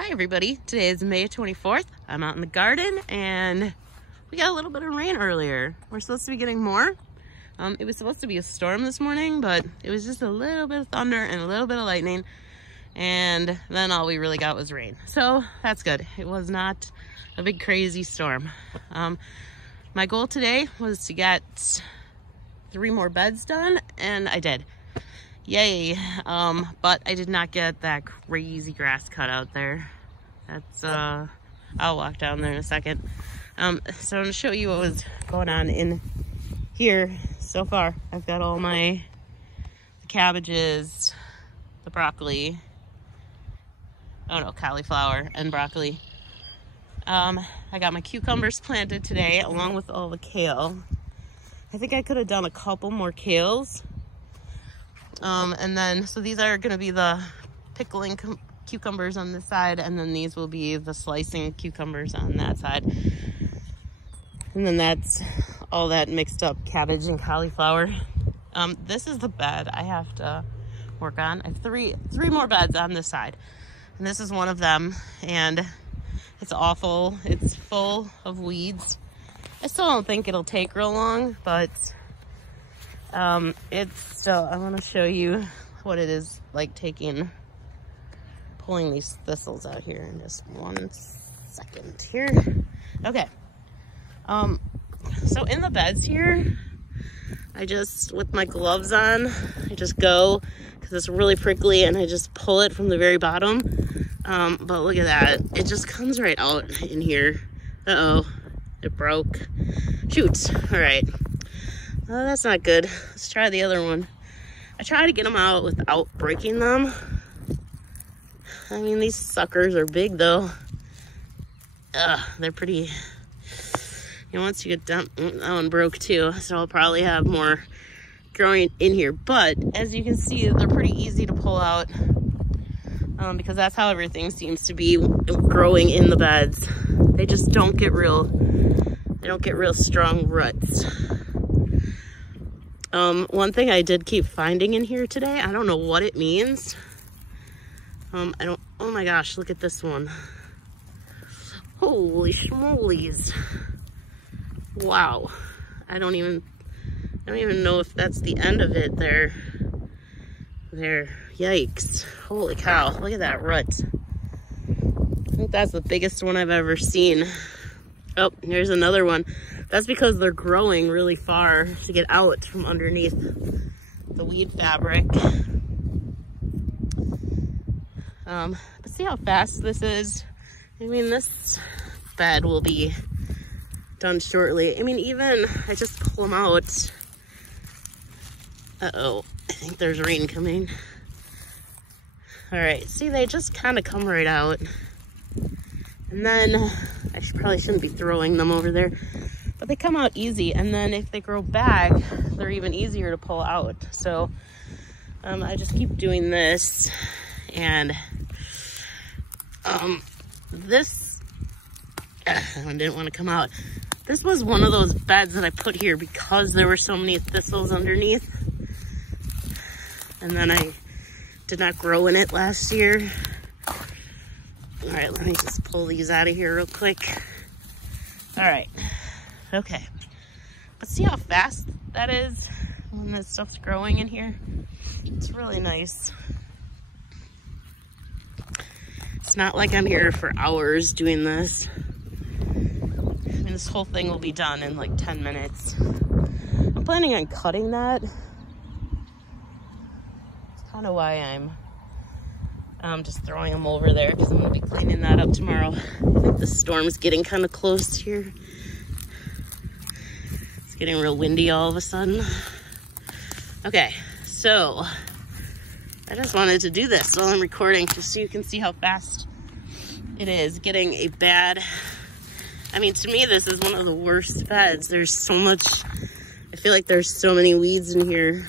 Hi everybody, today is May 24th. I'm out in the garden and we got a little bit of rain earlier. We're supposed to be getting more. It was supposed to be a storm this morning, but it was just a little bit of thunder and a little bit of lightning. And then all we really got was rain. So that's good. It was not a big crazy storm. My goal today was to get 3 more beds done, and I did. Yay. But I did not get that crazy grass cut out there. That's, I'll walk down there in a second. So I'm going to show you what was going on in here so far. I've got all my cabbages, the broccoli, cauliflower and broccoli. I got my cucumbers planted today along with all the kale. I think I could have done a couple more kales. And then, so these are going to be the pickling cucumbers on this side, and then these will be the slicing cucumbers on that side. And then that's all that mixed up cabbage and cauliflower. This is the bed I have to work on. I have three more beds on this side, and this is one of them, and it's awful. It's full of weeds. I still don't think it'll take real long, but it's still, I want to show you what it is like pulling these thistles out here in just 1 second here. Okay. So in the beds here, I just, with my gloves on, I just go, because it's really prickly, and I just pull it from the very bottom. But look at that. It just comes right out in here. Uh-oh, it broke. Shoot. All right. Oh, that's not good. Let's try the other one. I try to get them out without breaking them. I mean, these suckers are big though. They're pretty, once you get done, that one broke too. So I'll probably have more growing in here. But as you can see, they're pretty easy to pull out because that's how everything seems to be growing in the beds. They just don't get real strong roots. One thing I did keep finding in here today, I don't know what it means. Oh my gosh, look at this one. Holy schmolies. Wow. I don't even know if that's the end of it there. Yikes. Holy cow, look at that root. I think that's the biggest one I've ever seen. Oh, here's another one. That's because they're growing really far to get out from underneath the weed fabric. But see how fast this is? I mean, this bed will be done shortly. I mean, even I just pull them out. Uh-oh, I think there's rain coming. All right, see, they just kind of come right out. And then I probably shouldn't be throwing them over there, but they come out easy. And then if they grow back, they're even easier to pull out. So I just keep doing this. And this one didn't want to come out. This was one of those beds that I put here because there were so many thistles underneath. And then I did not grow in it last year. All right, let me just pull these out of here real quick. All right, okay. But see how fast that is when this stuff's growing in here? It's really nice. It's not like I'm here for hours doing this. I mean, this whole thing will be done in like 10 minutes. I'm planning on cutting that. It's kind of why I'm just throwing them over there, because I'm going to be cleaning that up tomorrow. I think the storm's getting kind of close here. It's getting real windy all of a sudden. Okay, so I just wanted to do this while I'm recording just so you can see how fast it is getting a bad, I mean, to me, this is one of the worst beds. There's so much, I feel like there's so many weeds in here.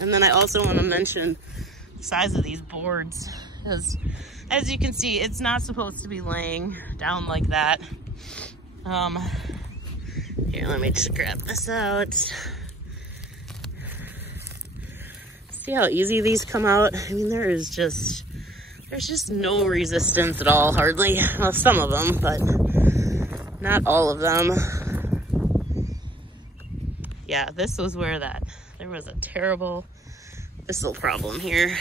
And then I also want to mention the size of these boards. As you can see, it's not supposed to be laying down like that. Here, let me just grab this out. See how easy these come out? I mean, there is just There's just no resistance at all, hardly. Well, some of them, but not all of them. Yeah, this was where there was a terrible thistle problem here.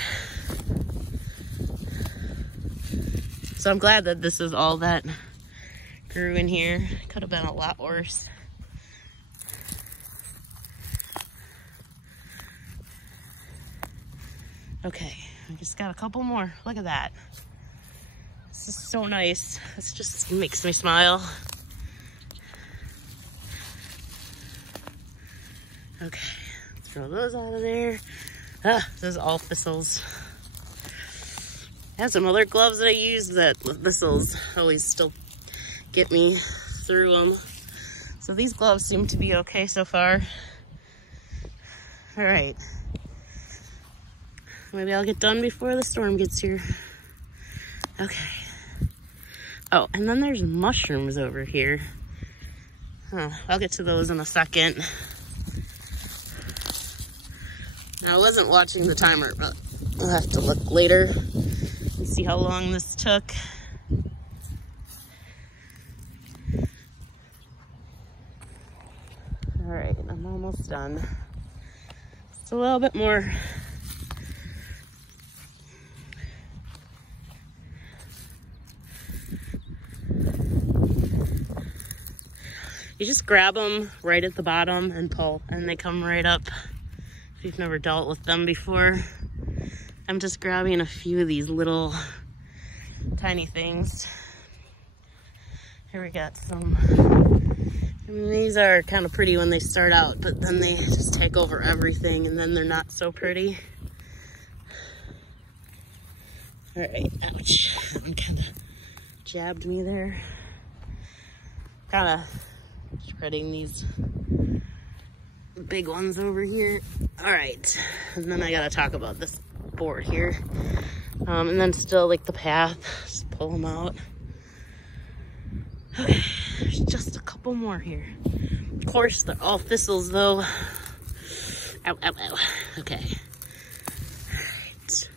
So I'm glad that this is all that grew in here. Could have been a lot worse. Okay, I just got a couple more. Look at that. This is so nice. This just makes me smile. Okay, throw those out of there. Ah, those are all thistles. I have some other gloves that I use that the thistles always still get me through them. So these gloves seem to be okay so far. All right. Maybe I'll get done before the storm gets here. Okay. Oh, and then there's mushrooms over here. Oh, I'll get to those in a second. Now, I wasn't watching the timer, but I'll have to look later and see how long this took. All right, I'm almost done. Just a little bit more. You just grab them right at the bottom and pull, and they come right up. If you've never dealt with them before, I'm just grabbing a few of these little tiny things. Here we got some. I mean, these are kind of pretty when they start out, but then they just take over everything, and then they're not so pretty. All right, ouch. That one kind of jabbed me there. Kind of shredding these big ones over here. All right, and then I gotta talk about this board here. And then still like the path, just pull them out. Okay, there's just a couple more here. Of course, they're all thistles though. Ow, ow, ow. Okay. All right.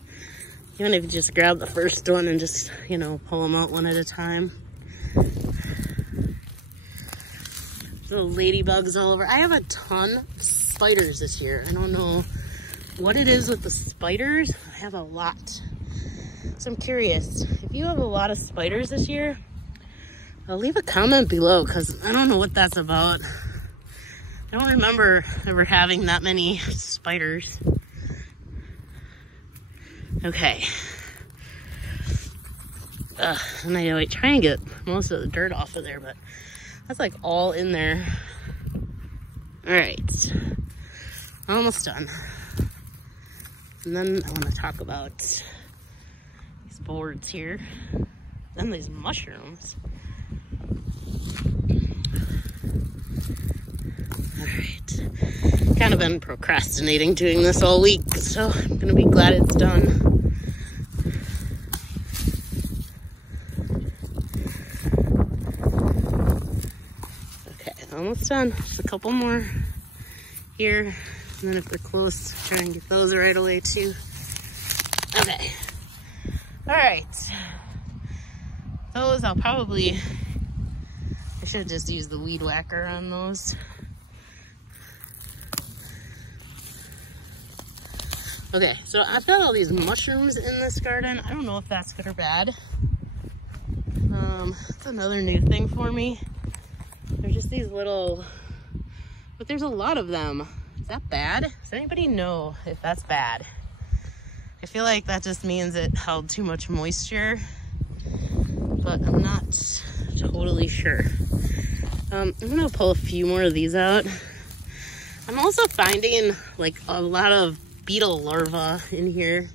Even if you just grab the first one and just, you know, pull them out one at a time. Little ladybugs all over. I have a ton of spiders this year. I don't know what it is with the spiders. I have a lot. So I'm curious, if you have a lot of spiders this year, leave a comment below, because I don't know what that's about. I don't remember ever having that many spiders. Okay. And I try and get most of the dirt off of there, but that's like all in there. All right, almost done. And then I want to talk about these boards here. Then these mushrooms. All right, kind of been procrastinating doing this all week, so I'm gonna be glad it's done. Almost done. Just a couple more here, and then if they're close, try and get those right away too. Okay. All right. Those I should just use the weed whacker on those. Okay, so I've got all these mushrooms in this garden. I don't know if that's good or bad. It's another new thing for me. They're just these little, but there's a lot of them. Is that bad? Does anybody know if that's bad? I feel like that just means it held too much moisture, but I'm not totally sure. I'm gonna pull a few more of these out. I'm also finding like a lot of beetle larvae in here.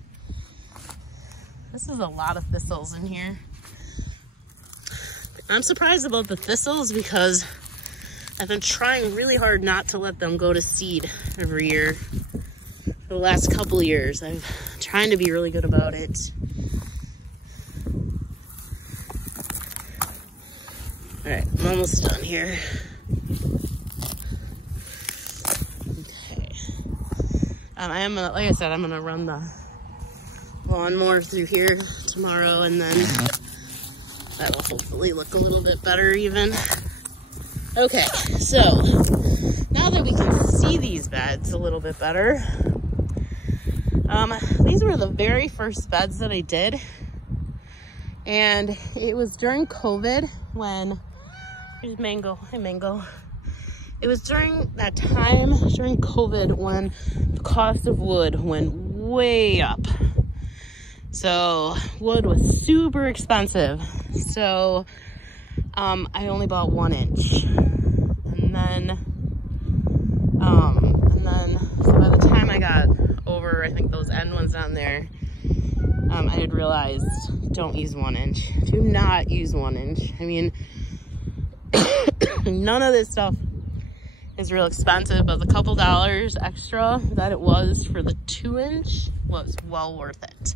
This is a lot of thistles in here. I'm surprised about the thistles because I've been trying really hard not to let them go to seed every year. For the last couple of years, I'm trying to be really good about it. All right, I'm almost done here. Okay. I am gonna, like I said, I'm gonna run the lawnmower through here tomorrow, and then that'll hopefully look a little bit better even. Okay, so now that we can see these beds a little bit better, these were the very first beds that I did, and it was during COVID when, here's Mango, hi Mango. It was during that time, during COVID, when the cost of wood went way up. So wood was super expensive. So I only bought 1 inch. And then so by the time I got over, I think those end ones on there, I had realized, don't use 1 inch. Do not use 1 inch. I mean, none of this stuff is real expensive, but the couple dollars extra that it was for the 2 inch was well worth it.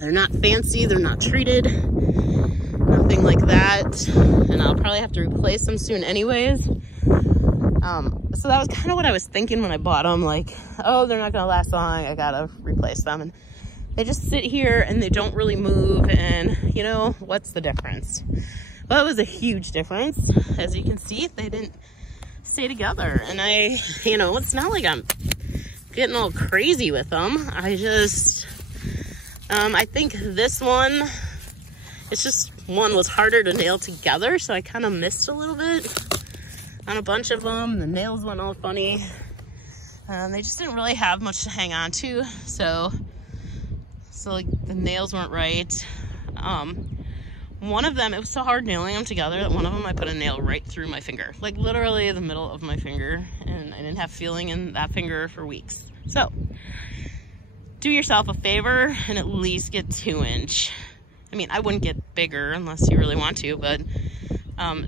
They're not fancy, they're not treated, nothing like that, and I'll probably have to replace them soon anyways. So that was kind of what I was thinking when I bought them, like, oh, they're not gonna last long, I gotta replace them. And they just sit here and they don't really move, and you know, what's the difference? Well, it was a huge difference. As you can see, they didn't stay together. And you know, it's not like I'm getting all crazy with them. I just, I think this one, it's just, one was harder to nail together, so I kind of missed a little bit on a bunch of them. The nails went all funny. They just didn't really have much to hang on to, so like the nails weren't right. One of them, it was so hard nailing them together that one of them I put a nail right through my finger, like literally the middle of my finger, and I didn't have feeling in that finger for weeks. So do yourself a favor and at least get 2 inch. I mean, I wouldn't get bigger unless you really want to, but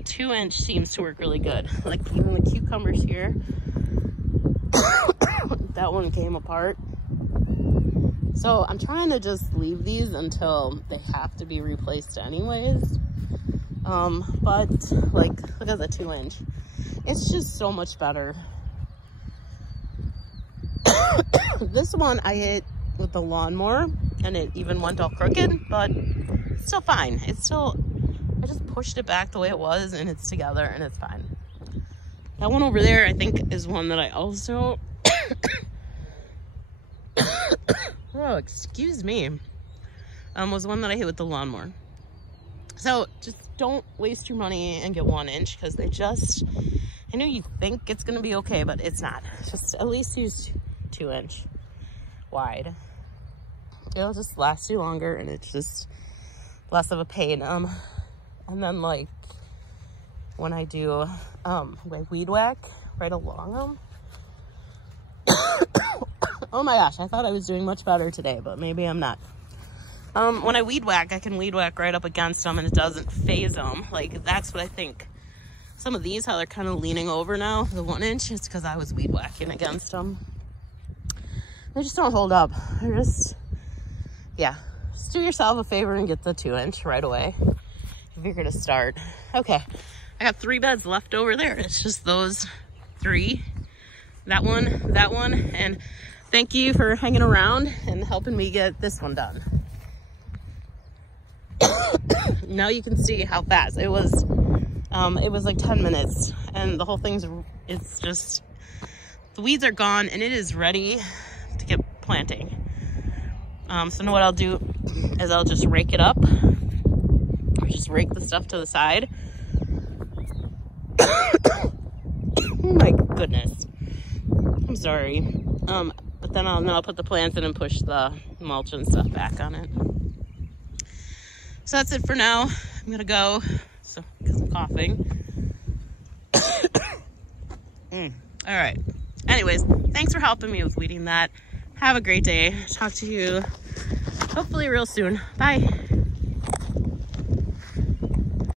2 inch seems to work really good. Like even the cucumbers here, that one came apart. So I'm trying to just leave these until they have to be replaced anyways. But like, look at the 2 inch. It's just so much better. This one I hit with the lawnmower and it even went all crooked, but it's still fine. It's still, I just pushed it back the way it was and it's together and it's fine. That one over there I think is one that I also oh, excuse me, was one that I hit with the lawnmower. So just don't waste your money and get 1 inch, because they just, I know you think it's gonna be okay, but it's not. Just at least use 2 inch wide. It'll just last you longer and it's just less of a pain. And then like when I do like weed whack right along them, oh my gosh, I thought I was doing much better today, but maybe I'm not. When I weed whack, I can weed whack right up against them and it doesn't phase them. Like, that's what I think. Some of these, how they're kind of leaning over now, the 1 inch, is because I was weed whacking against them. They just don't hold up. They're just, yeah. Just do yourself a favor and get the 2 inch right away if you're gonna start. Okay, I got 3 beds left over there. It's just those 3. That one, and thank you for hanging around and helping me get this one done. Now you can see how fast it was. It was like 10 minutes and the whole it's just, the weeds are gone and it is ready to get planting. So now what I'll do is I'll just rake it up, or just rake the stuff to the side. Oh my goodness. I'm sorry. But then I'll put the plants in and push the mulch and stuff back on it. So that's it for now. I'm gonna go, so because I'm coughing. All right. Anyways, thanks for helping me with weeding that. Have a great day. Talk to you hopefully real soon. Bye.